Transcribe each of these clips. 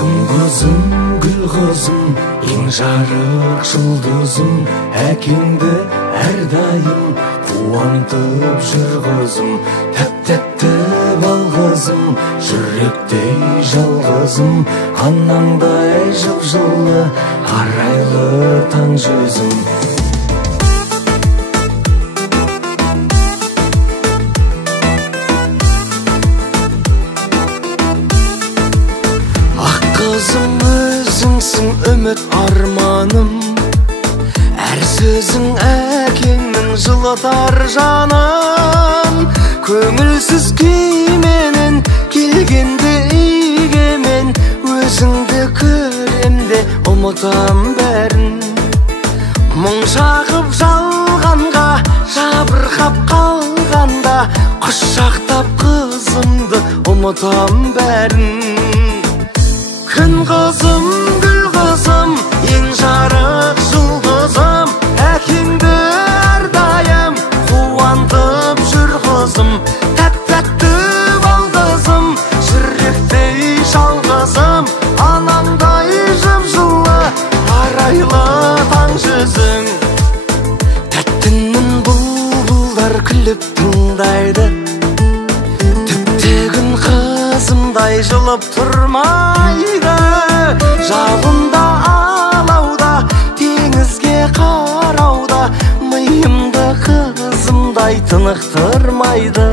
Күн қызым, гүл қызым, ең жарық жұлдызым, әкеңді әрдайым қуантып жүр қызым. Тәп-тәтті бал қызым, жүректей жалғызым, анаңдай жып-жылы, арайлы таң жүзім. Қызым өзіңсің үміт арманым, әр сөзің әкеңнің жылытар жанын. Көңілсіз күйменен келгенде үйге мен, өзіңді көремде ұмытам бәрін. Мұң шағып жалғанға жабырқап қалғанда, құшақтап қызымды ұмытам бәрін. Күн қызым, гүл қызым, ең жарық жұлдызым, әкеңді әрдайым қуантып жүр қызым. Тәп-тәтті бал қызым, жүректей жалғызым, анаңдай жып-жылы, арайлы таң жүзің. Тәттінің бұлбұлдар күліп тыңдайды, түптегін қызымдай жылып тұрмайды. Жалында алауда, теңізге қарауда, миымды қызымдай тынықтырмайды.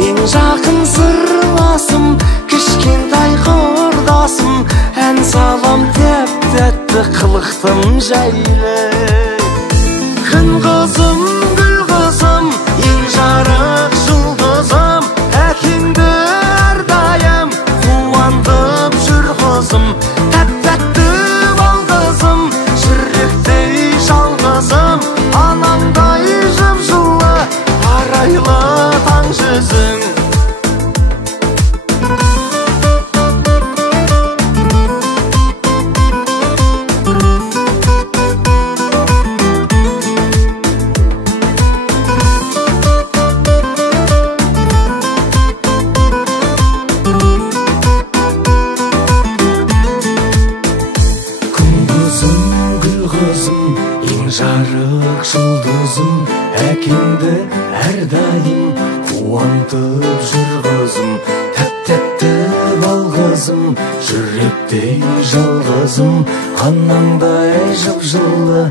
Ең жақын сырласым, кішкентай құрдасым, ән салам тәп-тәтті қылықтым жайлы. Күн қызым, гүл қызым, ең жарық жұлдызым, әкеңді әрдайым қуантып жүр қызым. Тәп-тәтті бал қызым, жүректей жалғызым, анаңдай жып-жылы, арайлы таң жүзің. Жарық жұлдызым, әкеңді әрдайым қуантып жүр қызым. Тәп-тәтті бал қызым, жүректей жалғызым, анаңдай жып-жылы,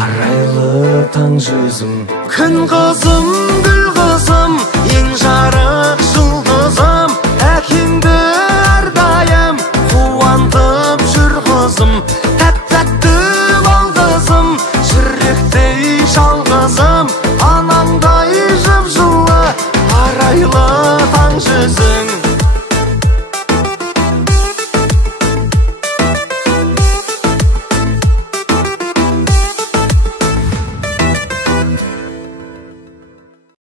арайлы таң жүзім. Күн қызым, гүл қызым, ең жарық жұлдызым, әкеңді әрдайым қуантып жүр қызым.